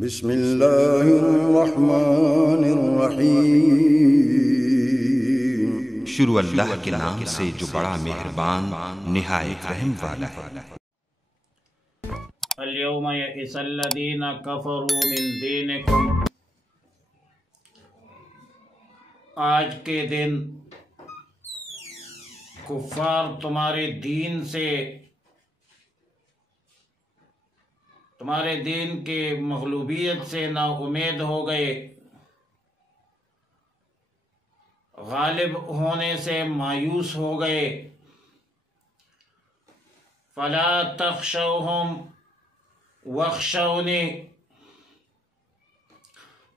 بسم اللہ الرحمن الرحیم۔ شروع اللہ کے نام سے جو بڑا مہربان نہایت رحم والا ہے۔ اليوم یئس الذین کفروا من دینکم، آج کے دن کفار تمہارے دین سے، تمہارے دین کے مغلوبیت سے نا امید ہو گئے، غالب ہونے سے مایوس ہو گئے۔ فلا تخشوہم واخشونی،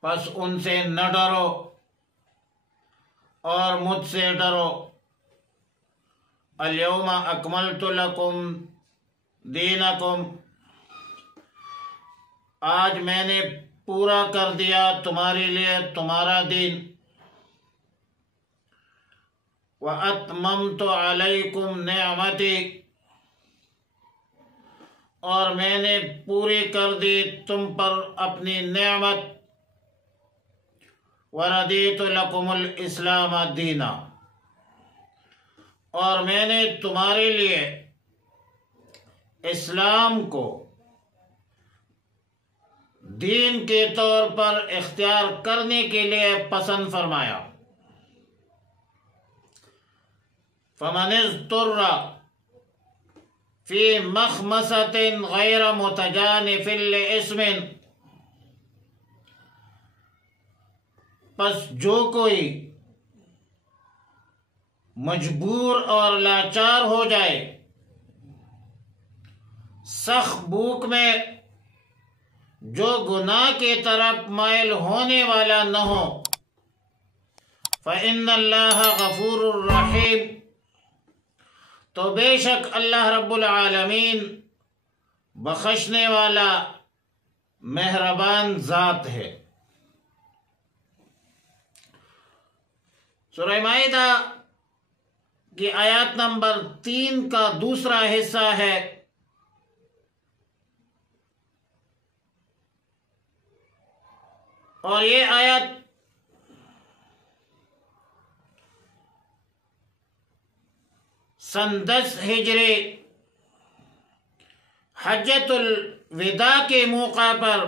پس ان سے نہ ڈرو اور مجھ سے ڈرو۔ الیوم اکملت لکم دینکم، آج میں نے پورا کر دیا تمہارے لیے تمہارا دین۔ وَأَتْمَمْتُ عَلَيْكُمْ نِعْمَتِي، اور میں نے پوری کر دی تم پر اپنی نعمت۔ وَرَضِيتُ لَكُمُ الْإِسْلَامَ دِينًا، اور میں نے تمہارے لیے اسلام کو دین کے طور پر اختیار کرنے کے لیے پسند فرمایا۔ فَمَنِ اضْطُرَّ فِي مَخْمَصَةٍ غَيْرَ مُتَجَانِفٍ لِإِثْمٍ، پس جو کوئی مجبور اور لاچار ہو جائے، سخت بھوک میں، جو گناہ کی طرف مائل ہونے والا نہ ہو، فَإِنَّ اللَّهَ غَفُورٌ رَحِيمٌ، تو بے شک اللہ رب العالمین بخشنے والا مہربان ذات ہے۔ سورہ مائدہ کی آیات نمبر 3 کا دوسرا حصہ ہے۔ اور یہ آیت سن 10 ہجری حجۃ الوداع کے موقع پر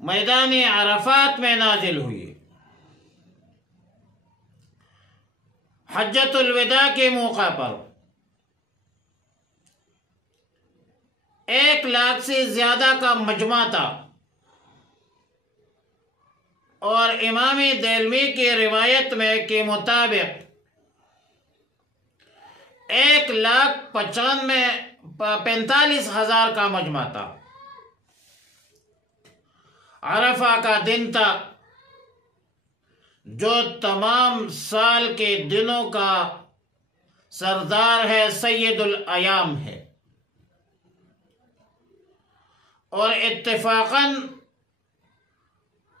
میدان عرفات میں نازل ہوئی۔ حجۃ الوداع کے موقع پر 1 لاکھ سے زیادہ کا مجمع تھا، اور امام دہلوی کی روایت میں کے مطابق 1,45,000 کا مجمع تھا۔ عرفہ کا دن تھا جو تمام سال کے دنوں کا سردار ہے، سید الایام ہے، اور اتفاقاً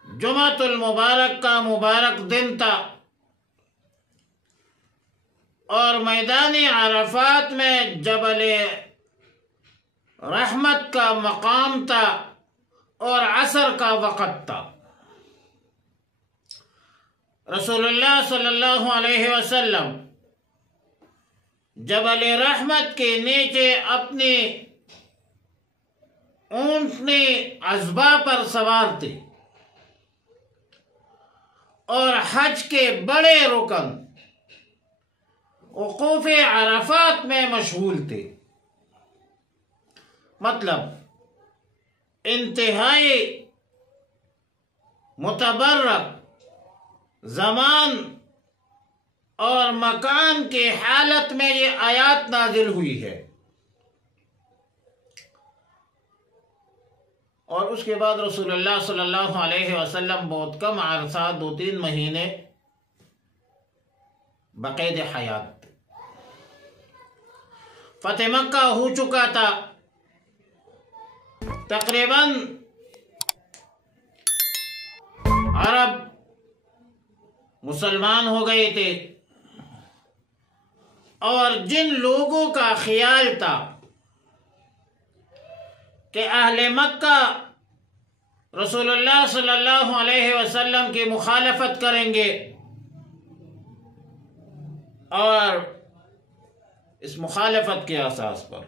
جمعۃ المبارک کا مبارک دن تھا، اور میدان عرفات میں جبل رحمت کا مقام تھا، اور عصر کا وقت تھا۔ رسول اللہ صلی اللہ علیہ وسلم جبل رحمت کے نیچے اپنی اونٹنی عذبہ پر سوار تھے، اور حج کے بڑے رکن وقوف عرفات میں مشغول تھے۔ مطلب انتہائی متبرک زمان اور مکان کی حالت میں یہ آیات نازل ہوئی ہے۔ اور اس کے بعد رسول اللہ صلی اللہ علیہ وسلم بہت کم عرصہ 2-3 مہینے بقید حیات تھے۔ فتح مکہ ہو چکا تھا، تقریباً عرب مسلمان ہو گئے تھے، اور جن لوگوں کا خیال تھا کہ اہل مکہ رسول اللہ صلی اللہ علیہ وسلم کی مخالفت کریں گے، اور اس مخالفت کے اساس پر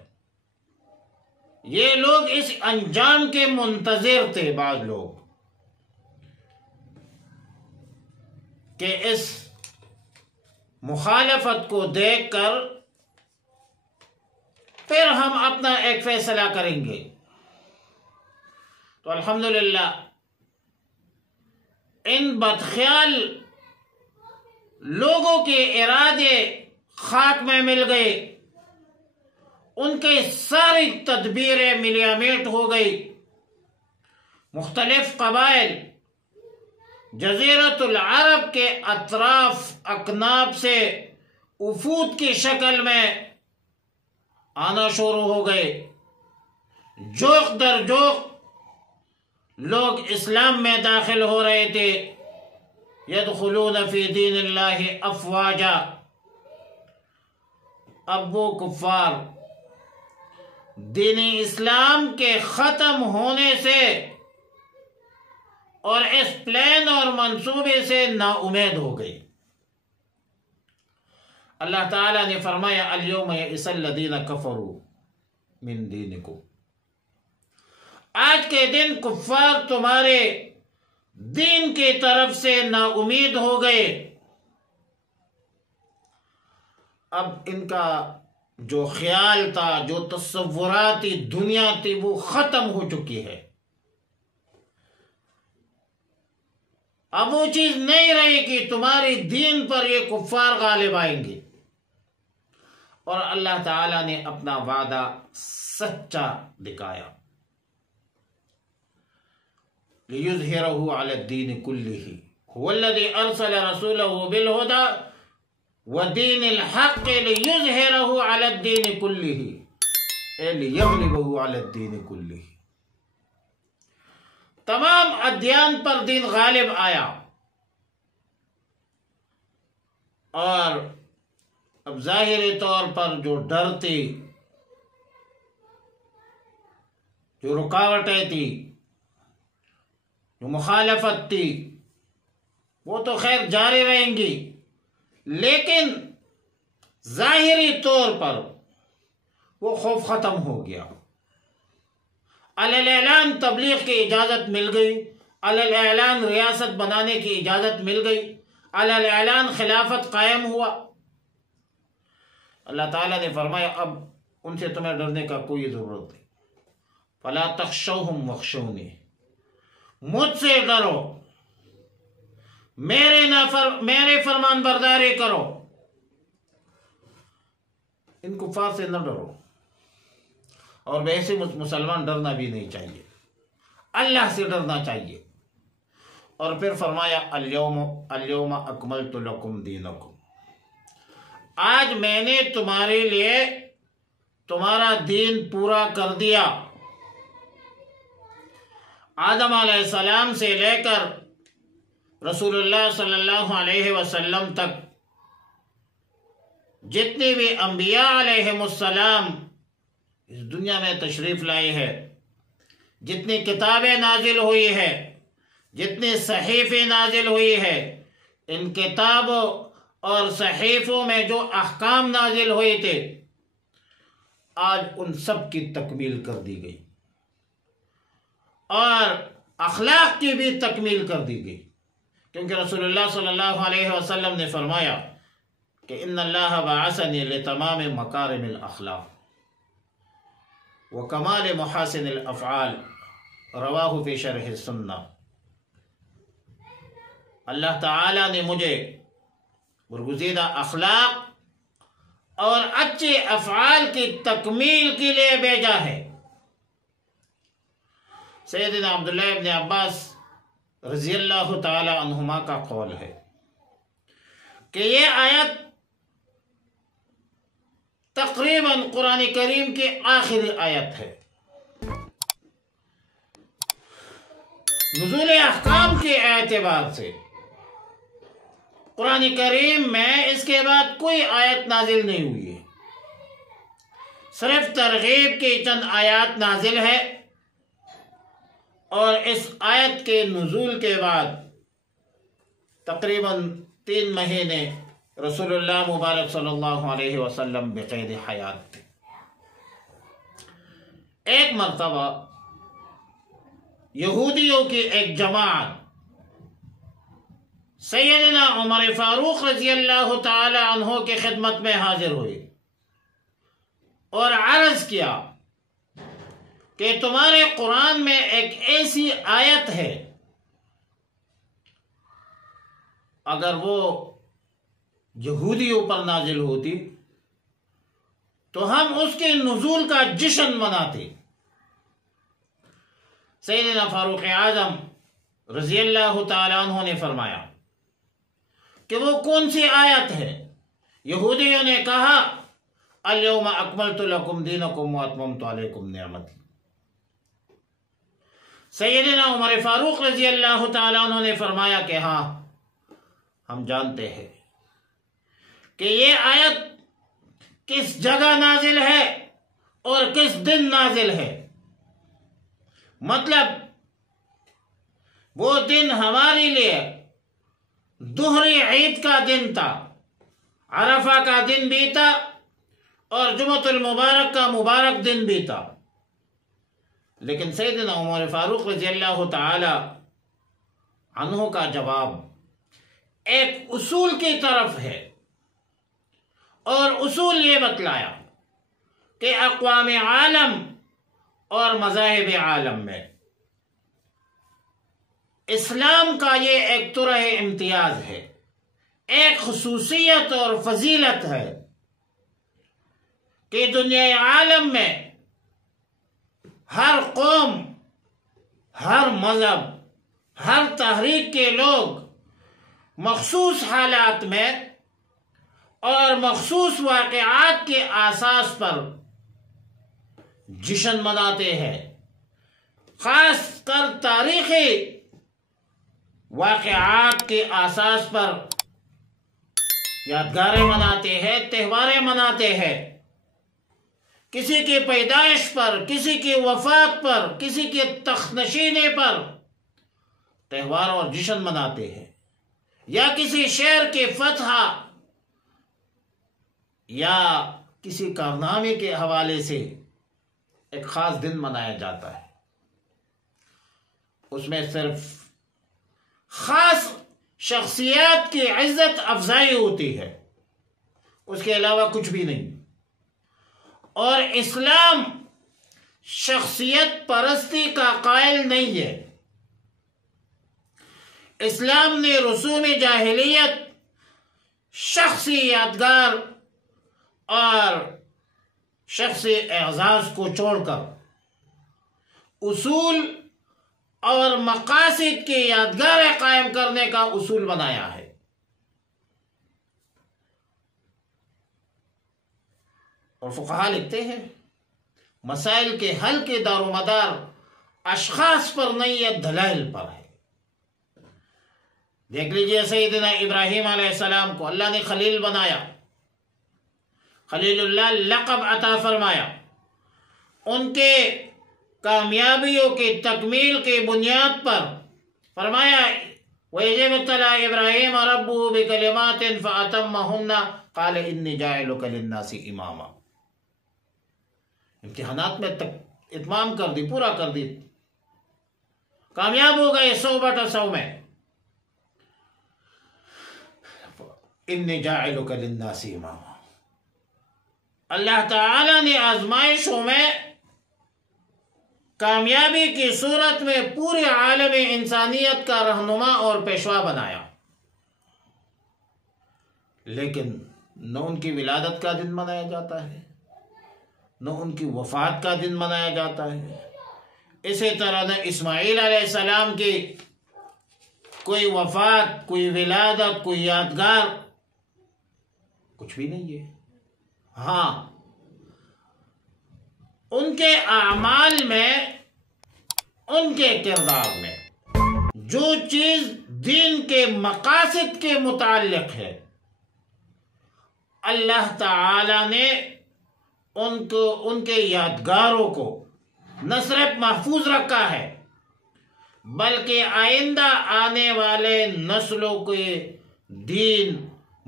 یہ لوگ اس انجام کے منتظر تھے، بعض لوگ، کہ اس مخالفت کو دیکھ کر پھر ہم اپنا ایک فیصلہ کریں گے۔ تو الحمدللہ ان بدخیال لوگوں کے ارادے خاک میں مل گئے، ان کی ساری تدبیریں ملیامیٹ ہو گئی۔ مختلف قبائل جزیرۃ العرب کے اطراف اکناف سے وفود کی شکل میں آنا شروع ہو گئے، جوق در جوق لوگ اسلام میں داخل ہو رہے تھے۔ یدخلون فی دین اللہ افواجا۔ اب وہ کفار دین اسلام کے ختم ہونے سے اور اس پلان اور منصوبے سے نا امید ہو گئی۔ اللہ تعالیٰ نے فرمایا الیوم یئس الذین کفروا من دینکم، آج کے دن کفار تمہارے دین کی طرف سے نا امید ہو گئے۔ اب ان کا جو خیال تھا، جو تصوراتی دنیا تھی، وہ ختم ہو چکی ہے۔ اب وہ چیز نہیں رہی کہ تمہاری دین پر یہ کفار غالب آئیں گے، اور اللہ تعالیٰ نے اپنا وعدہ سچا دکھایا۔ لِيُظْهِرَهُ عَلَى الدِّينِ كُلِّهِ هُوَ الَّذِي أَرْسَلَ رَسُولَهُ بِالْهُدَى وَدِينِ الْحَقِّ لِيُظْهِرَهُ عَلَى الدِّينِ كُلِّهِ اے لِيَغْلِبَهُ عَلَى الدِّينِ كُلِّهِ، تمام ادیان پر دین غالب آیا، اور اب ظاہری طور پر جو ڈر تھی، جو رکاوٹیں تھی، جو مخالفت تھی، وہ تو خیر جاری رہیں گی، لیکن ظاہری طور پر وہ خوف ختم ہو گیا۔ علی الاعلان تبلیغ کی اجازت مل گئی، علی الاعلان ریاست بنانے کی اجازت مل گئی، علی الاعلان خلافت قائم ہوا۔ اللہ تعالیٰ نے فرمایا اب ان سے تمہیں ڈرنے کا کوئی ضرورت نہیں۔ فلا تخشوہم واخشونی، مجھ سے ڈرو، میرے فرمان برداری کرو، ان کفار سے نہ ڈرو۔ اور ویسے مسلمان ڈرنا بھی نہیں چاہیے، اللہ سے ڈرنا چاہیے۔ اور پھر فرمایا الیوم اکملت لکم دینکم، آج میں نے تمہارے لیے تمہارا دین پورا کر دیا۔ آدم علیہ السلام سے لے کر رسول اللہ صلی اللہ علیہ وسلم تک جتنے بھی انبیاء علیہم السلام اس دنیا میں تشریف لائے ہیں، جتنی کتابیں نازل ہوئی ہے، جتنی صحیفے نازل ہوئی ہے، ان کتابوں اور صحیفوں میں جو احکام نازل ہوئے تھے، آج ان سب کی تکمیل کر دی گئی، اور اخلاق کی بھی تکمیل کر دی گئی، کیونکہ رسول اللہ صلی اللہ علیہ وسلم نے فرمایا کہ ان اللہ بعثنی لتمام مکارم الاخلاق وکمال محاسن الافعال، رواہ فی شرح السنہ۔ اللہ تعالیٰ نے مجھے برگزیدہ اخلاق اور اچھے افعال کی تکمیل کے لیے بھیجا ہے۔ سیدنا عبداللہ ابن عباس رضی اللہ تعالی عنہما کا قول ہے کہ یہ آیت تقریباً قرآن کریم کی آخری آیت ہے۔ نزول احکام کے اعتبار سے قرآن کریم میں اس کے بعد کوئی آیت نازل نہیں ہوئی ہے، صرف ترغیب کی چند آیات نازل ہے، اور اس آیت کے نزول کے بعد تقریباً 3 مہینے رسول اللہ مبارک صلی اللہ علیہ وسلم بقید حیات تھے۔ ایک مرتبہ یہودیوں کی ایک جماعت سیدنا عمر فاروق رضی اللہ تعالی عنہ کی خدمت میں حاضر ہوئی اور عرض کیا کہ تمہارے قرآن میں ایک ایسی آیت ہے، اگر وہ یہودیوں پر نازل ہوتی تو ہم اس کے نزول کا جشن مناتے۔ سیدنا فاروق اعظم رضی اللہ تعالی عنہ نے فرمایا کہ وہ کون سی آیت ہے؟ یہودیوں نے کہا الیوم اکملت لکم دینکم واتممت علیکم نعمتی۔ سیدنا عمر فاروق رضی اللہ تعالیٰ عنہ نے فرمایا کہ ہاں، ہم جانتے ہیں کہ یہ آیت کس جگہ نازل ہے اور کس دن نازل ہے۔ مطلب وہ دن ہمارے لیے دوہری عید کا دن تھا، عرفہ کا دن بھی تھا اور جمعۃ المبارک کا مبارک دن بھی تھا، لیکن سیدنا عمر فاروق رضی اللہ تعالی عنہ کا جواب ایک اصول کی طرف ہے، اور اصول یہ بتلایا کہ اقوام عالم اور مذاہب عالم میں اسلام کا یہ ایک طرح امتیاز ہے، ایک خصوصیت اور فضیلت ہے کہ دنیا عالم میں ہر قوم، ہر مذہب، ہر تحریک کے لوگ مخصوص حالات میں اور مخصوص واقعات کے اساس پر جشن مناتے ہیں، خاص کر تاریخی واقعات کے اساس پر یادگاریں مناتے ہیں، تہواریں مناتے ہیں، کسی کی پیدائش پر، کسی کی وفات پر، کسی کے تخت نشینے پر تہوار اور جشن مناتے ہیں، یا کسی شہر کی فتح یا کسی کارنامے کے حوالے سے ایک خاص دن منایا جاتا ہے۔ اس میں صرف خاص شخصیات کی عزت افزائی ہوتی ہے، اس کے علاوہ کچھ بھی نہیں۔ اور اسلام شخصیت پرستی کا قائل نہیں ہے۔ اسلام نے رسوم جاہلیت، شخصی یادگار اور شخصی اعزاز کو چھوڑ کر اصول اور مقاصد کی یادگاریں قائم کرنے کا اصول بنایا ہے۔ اور فقہا لکھتے ہیں مسائل کے حل کے دار و مدار اشخاص پر نہیں ہے، دلائل پر ہے۔ دیکھ لیجئے سیدنا ابراہیم علیہ السلام کو اللہ نے خلیل بنایا، خلیل اللہ لقب عطا فرمایا، ان کے کامیابیوں کی تکمیل کی بنیاد پر فرمایا وَإِذِ ابْتَلَىٰ إِبْرَاهِيمَ رَبُّهُ بِكَلِمَاتٍ فَأَتَمَّهُنَّ قَالَ إِنِّي جَاعِلُكَ لِلنَّاسِ إِمَامًا۔ امتحانات میں اتمام کر دی، پورا کر دی، کامیاب ہو گئے 100/100 میں۔ إِنِّي جَاعِلُكَ لِلنَّاسِ إِمَامًا۔ اللہ تعالی نے آزمائشوں میں کامیابی کی صورت میں پورے عالم انسانیت کا رہنما اور پیشوا بنایا، لیکن نہ ان کی ولادت کا دن منایا جاتا ہے، نہ ان کی وفات کا دن منایا جاتا ہے۔ اسی طرح نہ اسماعیل علیہ السلام کی کوئی وفات، کوئی ولادت، کوئی یادگار، کچھ بھی نہیں ہے۔ ہاں، ان کے اعمال میں، ان کے کردار میں جو چیز دین کے مقاصد کے متعلق ہے، اللہ تعالی نے ان کے یادگاروں کو نہ صرف محفوظ رکھا ہے بلکہ آئندہ آنے والے نسلوں کے دین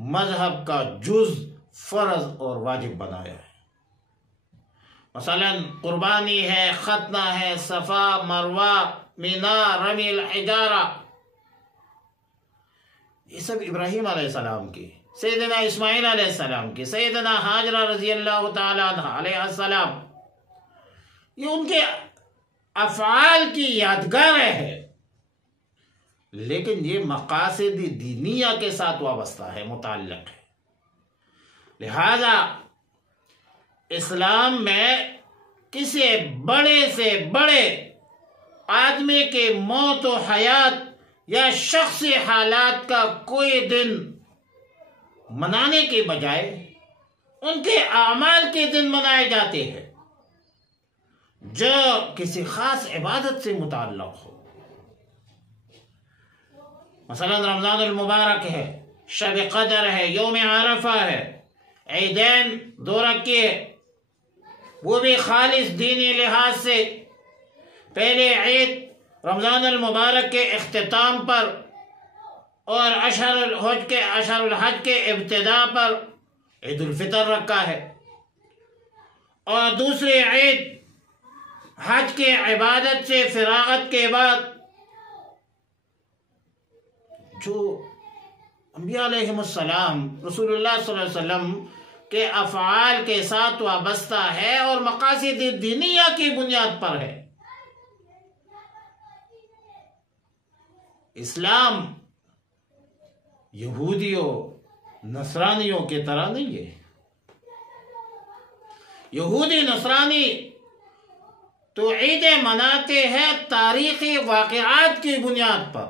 مذہب کا جز فرض اور واجب بنایا ہے۔ مثلا قربانی ہے، ختنہ ہے، صفا مروہ، مینا، رمی الحجارہ، یہ سب ابراہیم علیہ السلام کی، سیدنا اسماعیل علیہ السلام کی، سیدنا ہاجرہ رضی اللہ تعالیٰ عنہ علیہ السلام، یہ ان کے افعال کی یادگار ہے، لیکن یہ مقاصد دینیہ کے ساتھ وابستہ ہے، متعلق ہے۔ لہذا اسلام میں کسی بڑے سے بڑے آدمی کے موت و حیات یا شخصی حالات کا کوئی دن منانے کے بجائے ان کے اعمال کے دن منائے جاتے ہیں جو کسی خاص عبادت سے متعلق ہو۔ مثلا رمضان المبارک ہے، شب قدر ہے، یوم عرفہ ہے، عیدین 2 رکعے، وہ بھی خالص دینی لحاظ سے۔ پہلے عید رمضان المبارک کے اختتام پر اور اشہر الحج کے ابتداء پر عید الفطر رکھا ہے، اور دوسری عید حج کے عبادت سے فراغت کے بعد جو انبیاء علیہ السلام رسول اللہ صلی اللہ علیہ وسلم کے افعال کے ساتھ وابستہ ہے اور مقاصد دینیہ کی بنیاد پر ہے۔ اسلام یہودیوں نصرانیوں کی طرح نہیں ہے۔ یہودی نصرانی تو عیدیں مناتے ہیں تاریخی واقعات کی بنیاد پر،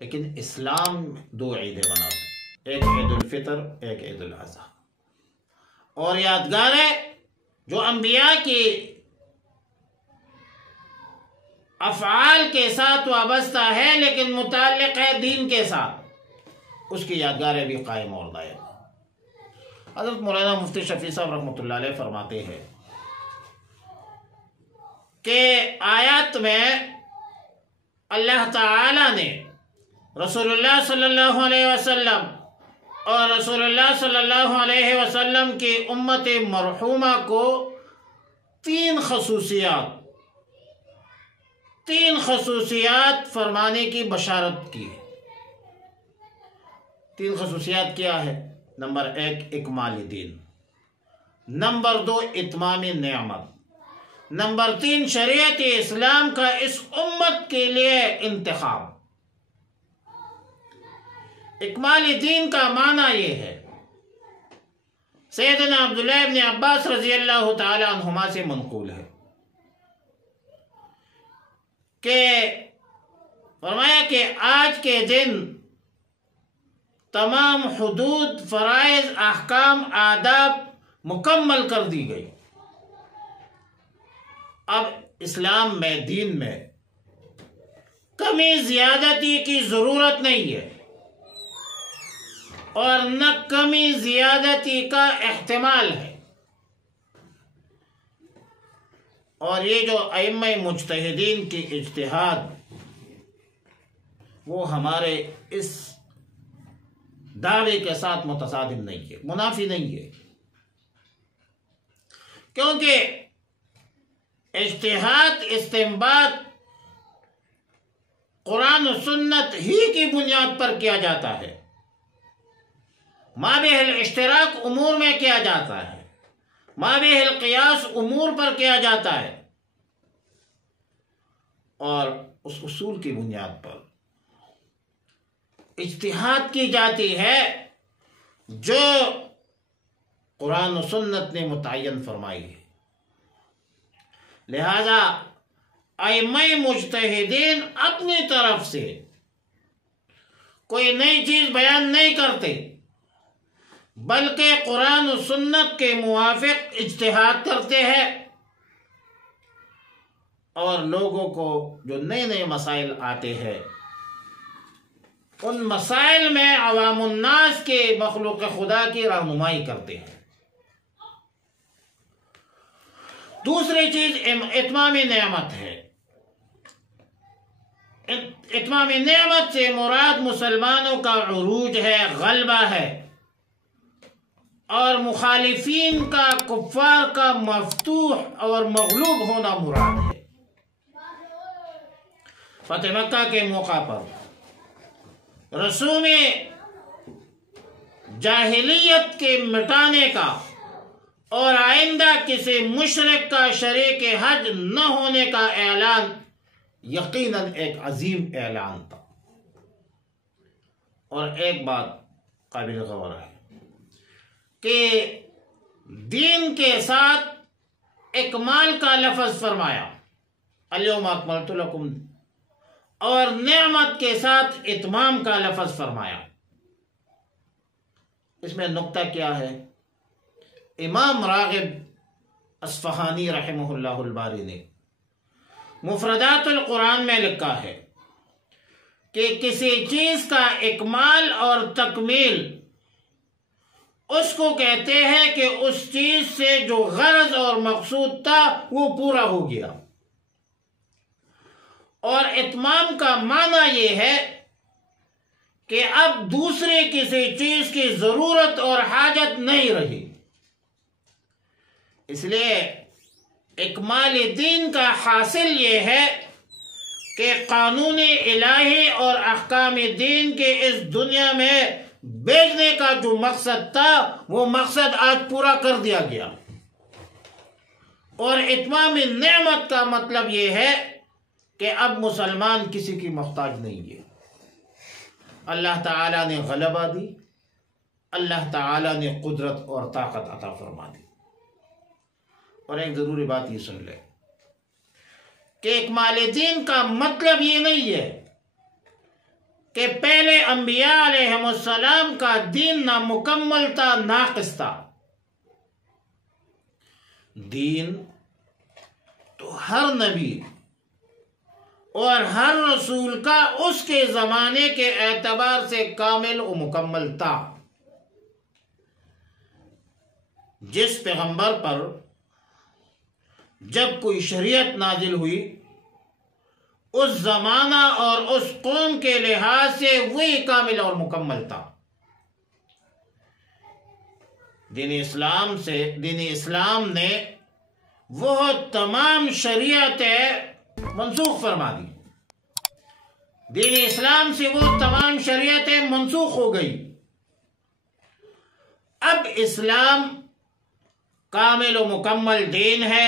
لیکن اسلام 2 عیدیں مناتے، ایک عید الفطر، ایک عید الاضحیٰ، اور یادگار ہے جو انبیاء کی افعال کے ساتھ وابستہ ہے لیکن متعلق ہے دین کے ساتھ، اس کی یادگاریں بھی قائم اور دائم۔ حضرت مولانا مفتی شفیع صاحب رحمۃ اللہ علیہ فرماتے ہیں کہ آیات میں اللہ تعالی نے رسول اللہ صلی اللہ علیہ وسلم اور رسول اللہ صلی اللہ علیہ وسلم کی امت مرحومہ کو 3 خصوصیات فرمانے کی بشارت کی ہے۔ 3 خصوصیات کیا ہے؟ نمبر 1 اکمال دین، نمبر 2 اتمام نعمت، نمبر 3 شریعت اسلام کا اس امت کے لیے انتخاب۔ اکمال دین کا معنی یہ ہے، سیدنا عبداللہ ابن عباس رضی اللہ تعالی عنہما سے منقول ہے کہ فرمایا کہ آج کے دن تمام حدود، فرائض، احکام، آداب مکمل کر دی گئی۔ اب اسلام میں، دین میں کمی زیادتی کی ضرورت نہیں ہے اور نہ کمی زیادتی کا احتمال ہے، اور یہ جو ائمہ مجتہدین کی اجتہاد وہ ہمارے اس دعوے کے ساتھ متصادم نہیں ہے، منافی نہیں ہے، کیونکہ اجتہاد، استنباط قرآن و سنت ہی کی بنیاد پر کیا جاتا ہے، مابہ الاشتراک امور میں کیا جاتا ہے، مابہ القیاس امور پر کیا جاتا ہے، اور اس اصول کی بنیاد پر اجتہاد کی جاتی ہے جو قرآن و سنت نے متعین فرمائی ہے۔ لہذا ائمہ مجتہدین اپنی طرف سے کوئی نئی چیز بیان نہیں کرتے، بلکہ قرآن و سنت کے موافق اجتہاد کرتے ہیں، اور لوگوں کو جو نئے نئے مسائل آتے ہیں ان مسائل میں عوام الناس کے مخلوق خدا کی رہنمائی کرتے ہیں۔ دوسری چیز اتمام نعمت ہے۔ اتمام نعمت سے مراد مسلمانوں کا عروج ہے، غلبہ ہے، اور مخالفین کا، کفار کا مفتوح اور مغلوب ہونا مراد ہے۔ فتح مکہ کے موقع پر رسوم جاہلیت کے مٹانے کا اور آئندہ کسی مشرک کا شریک حج نہ ہونے کا اعلان یقیناً ایک عظیم اعلان تھا۔ اور ایک بات قابل غور ہے کہ دین کے ساتھ اکمال کا لفظ فرمایا، الیوم اکملت لکم، اور نعمت کے ساتھ اتمام کا لفظ فرمایا۔ اس میں نقطہ کیا ہے؟ امام راغب اصفہانی رحمہ اللہ الباری نے مفردات القرآن میں لکھا ہے کہ کسی چیز کا اکمال اور تکمیل اس کو کہتے ہیں کہ اس چیز سے جو غرض اور مقصود تھا وہ پورا ہو گیا، اور اتمام کا معنی یہ ہے کہ اب دوسرے کسی چیز کی ضرورت اور حاجت نہیں رہی۔ اس لیے اکمال دین کا حاصل یہ ہے کہ قانون الہی اور احکام دین کے اس دنیا میں بھیجنے کا جو مقصد تھا وہ مقصد آج پورا کر دیا گیا۔ اور اتمام نعمت کا مطلب یہ ہے کہ اب مسلمان کسی کی محتاج نہیں ہے۔ اللہ تعالیٰ نے غلبہ دی، اللہ تعالیٰ نے قدرت اور طاقت عطا فرما دی۔ اور ایک ضروری بات یہ سن لے کہ اکمال دین کا مطلب یہ نہیں ہے کہ پہلے انبیاء علیہم السلام کا دین نامکمل تھا، ناقص تھا۔ دین تو ہر نبی اور ہر رسول کا اس کے زمانے کے اعتبار سے کامل و مکمل تھا۔ جس پیغمبر پر جب کوئی شریعت نازل ہوئی اس زمانہ اور اس قوم کے لحاظ سے وہی کامل اور مکمل تھا۔ دین اسلام نے وہ تمام شریعتیں منسوخ فرما دی۔ دین اسلام سے وہ تمام شریعتیں منسوخ ہو گئی۔ اب اسلام کامل و مکمل دین ہے،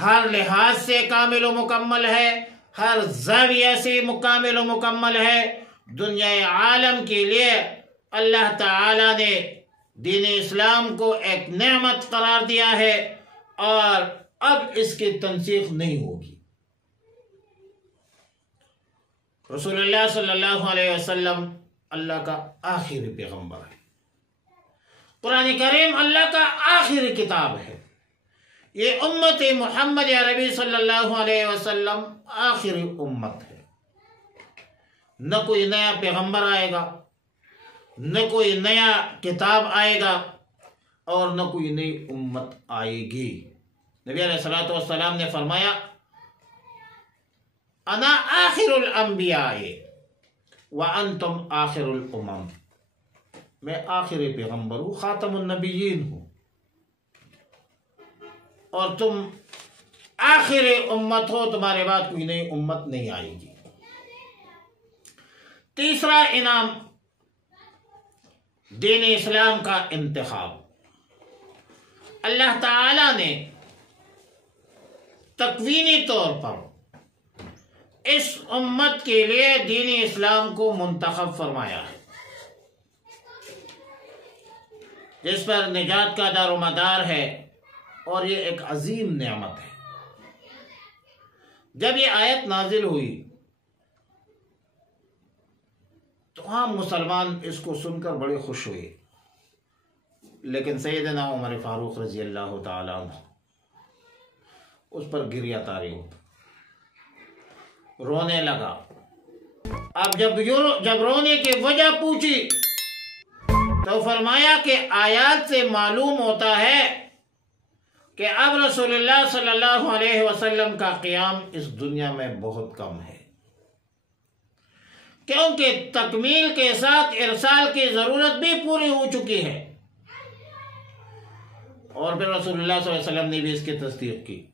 ہر لحاظ سے کامل و مکمل ہے، ہر زاویہ سے کامل و مکمل ہے۔ دنیا عالم کے لیے اللہ تعالی نے دین اسلام کو ایک نعمت قرار دیا ہے، اور اب اس کی تنسیخ نہیں ہوگی۔ رسول اللہ صلی اللہ علیہ وسلم اللہ کا آخری پیغمبر ہے۔ قرآن کریم اللہ کا آخری کتاب ہے۔ یہ امت محمد عربی صلی اللہ علیہ وسلم آخری امت ہے۔ نہ کوئی نیا پیغمبر آئے گا، نہ کوئی نیا کتاب آئے گا، اور نہ کوئی نئی امت آئے گی۔ نبی علیہ الصلوۃ والسلام نے فرمایا انا آخر الانبیاء وانتم آخر الامم، میں آخری پیغمبر ہوں، خاتم النبیین ہوں، اور تم آخری امت ہو، تمہارے بعد کوئی نئی امت نہیں آئے گی۔ تیسرا انعام دین اسلام کا انتخاب۔ اللہ تعالی نے تکوینی طور پر اس امت کے لیے دین اسلام کو منتخب فرمایا ہے، جس پر نجات کا دار و مدار ہے، اور یہ ایک عظیم نعمت ہے۔ جب یہ آیت نازل ہوئی تو ہم مسلمان اس کو سن کر بڑے خوش ہوئے، لیکن سیدنا عمر فاروق رضی اللہ تعالی عنہ اس پر گریہ طاری ہو، رونے لگا۔ اب جب رونے کی وجہ پوچھی تو فرمایا کہ آیات سے معلوم ہوتا ہے کہ اب رسول اللہ صلی اللہ علیہ وسلم کا قیام اس دنیا میں بہت کم ہے، کیونکہ تکمیل کے ساتھ ارسال کی ضرورت بھی پوری ہو چکی ہے۔ اور پھر رسول اللہ صلی اللہ علیہ وسلم نے بھی اس کی تصدیق کی،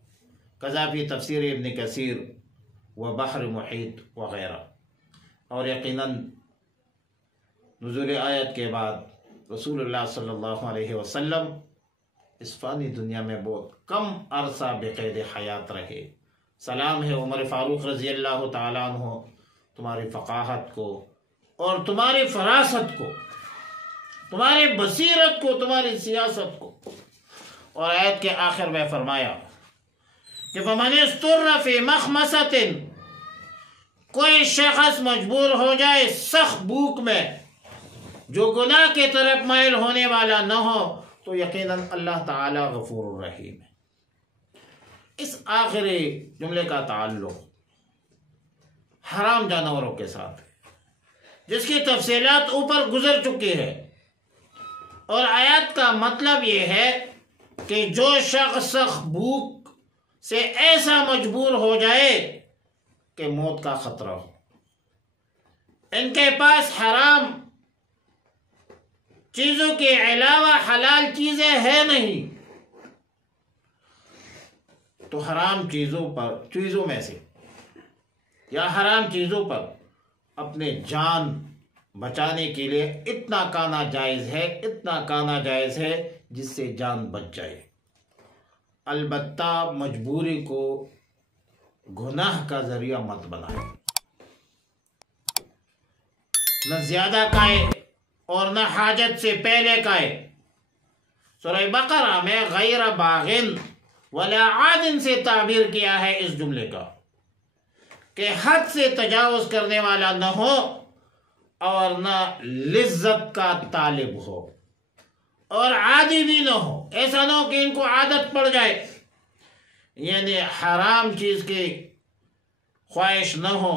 قذافی تفسیر ابن کثیر و بحر محیط وغیرہ۔ اور یقیناً نزول آیت کے بعد رسول اللہ صلی اللہ علیہ وسلم اس فانی دنیا میں بہت کم عرصہ بقید حیات رہے۔ سلام ہے عمر فاروق رضی اللہ تعالیٰ عنہ تمہاری فقاہت کو اور تمہاری فراست کو، تمہاری بصیرت کو، تمہاری سیاست کو۔ اور آیت کے آخر میں فرمایا کہ فَمَنِ اسْتُرَّ فِي مَخْمَصَةٍ، کوئی شخص مجبور ہو جائے سخت بھوک میں، جو گناہ کی طرف مائل ہونے والا نہ ہو، تو یقیناً اللہ تعالی غفور الرحیم ہے۔ اس آخری جملے کا تعلق حرام جانوروں کے ساتھ ہے، جس کی تفصیلات اوپر گزر چکی ہے۔ اور آیات کا مطلب یہ ہے کہ جو شخص سخت بھوک سے ایسا مجبور ہو جائے کہ موت کا خطرہ ہو، ان کے پاس حرام چیزوں کے علاوہ حلال چیزیں ہیں نہیں، تو حرام چیزوں میں سے یا حرام چیزوں پر اپنے جان بچانے کے لیے اتنا کانا جائز ہے جس سے جان بچ جائے۔ البتہ مجبوری کو گناہ کا ذریعہ مت بنائے، نہ زیادہ کھائے اور نہ حاجت سے پہلے کھائے۔ سورہ بقرہ میں غیر باغن ولا عادن سے تعبیر کیا ہے اس جملے کا، کہ حد سے تجاوز کرنے والا نہ ہو اور نہ لذت کا طالب ہو، اور عادی بھی نہ ہو۔ ایسا نہ ہو کہ ان کو عادت پڑ جائے، یعنی حرام چیز کی خواہش نہ ہو،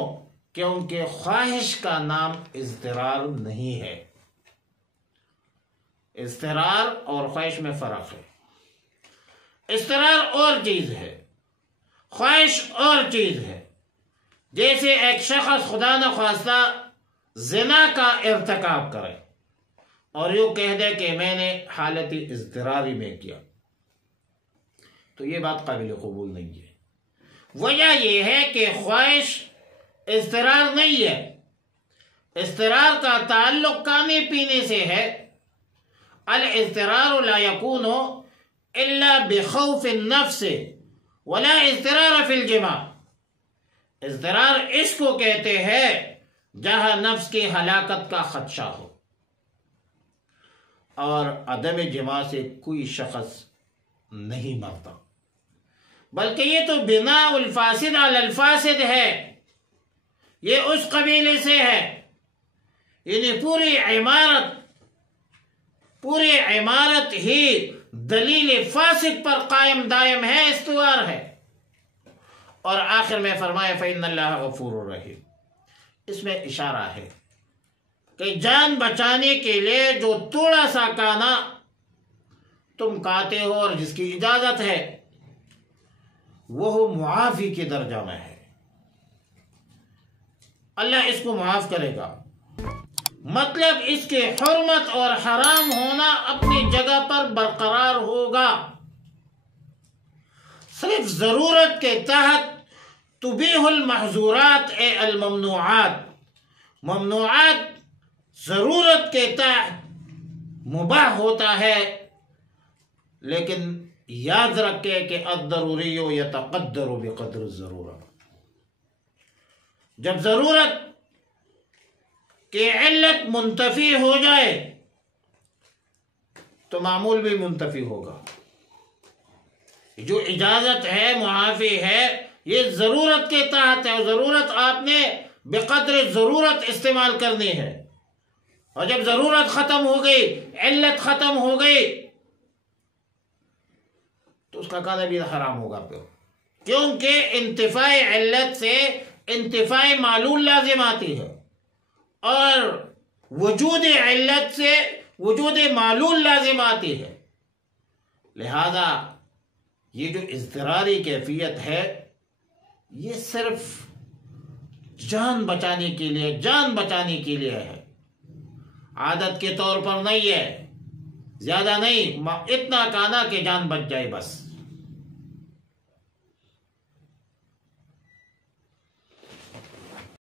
کیونکہ خواہش کا نام اضطرار نہیں ہے۔ اضطرار اور خواہش میں فرق ہے۔ اضطرار اور چیز ہے، خواہش اور چیز ہے۔ جیسے ایک شخص خدا نخواستہ زنا کا ارتکاب کرے اور یوں کہہ دے کہ میں نے حالت اضطراری میں کیا، تو یہ بات قابل قبول نہیں ہے۔ وجہ یہ ہے کہ خواہش اضطرار نہیں ہے، اضطرار کا تعلق کھانے پینے سے ہے۔ الاضطرار لا يكون الا بخوف النفس ولا اضطرار فی الجماع۔ اضطرار اس کو کہتے ہیں جہاں نفس کی ہلاکت کا خدشہ ہو، اور عدم جماع سے کوئی شخص نہیں مرتا، بلکہ یہ تو بناء الفاسد علی الفاسد ہے، یہ اس قبیلے سے ہے، یعنی پوری عمارت ہی دلیل فاسد پر قائم دائم ہے، استوار ہے۔ اور آخر میں فرمایا فإن اللہ غفور الرحیم۔ اس میں اشارہ ہے کہ جان بچانے کے لیے جو تھوڑا سا کھانا تم کھاتے ہو اور جس کی اجازت ہے، وہ معافی کے درجہ میں ہے، اللہ اس کو معاف کرے گا۔ مطلب اس کے حرمت اور حرام ہونا اپنی جگہ پر برقرار ہوگا، صرف ضرورت کے تحت تبیح المحظورات اے الممنوعات، ممنوعات ضرورت کے تحت مباح ہوتا ہے، لیکن یاد رکھے کہ الضروری یتقدر بقدر الضرورہ۔ جب ضرورت کی علت منتفی ہو جائے تو معمول بھی منتفی ہوگا۔ جو اجازت ہے، معافی ہے، یہ ضرورت کے تحت ہے، اور ضرورت آپ نے بقدر ضرورت استعمال کرنی ہے، اور جب ضرورت ختم ہو گئی، علت ختم ہو گئی، تو اس کا کھانا بھی حرام ہوگا پھر، کیونکہ انتفاع علت سے انتفاع معلول لازم آتی ہے، اور وجود علت سے وجود معلول لازم آتی ہے۔ لہذا یہ جو اضطراری کیفیت ہے یہ صرف جان بچانے کے لیے ہے، عادت کے طور پر نہیں ہے، زیادہ نہیں، اتنا کانا کہ جان بچ جائے بس۔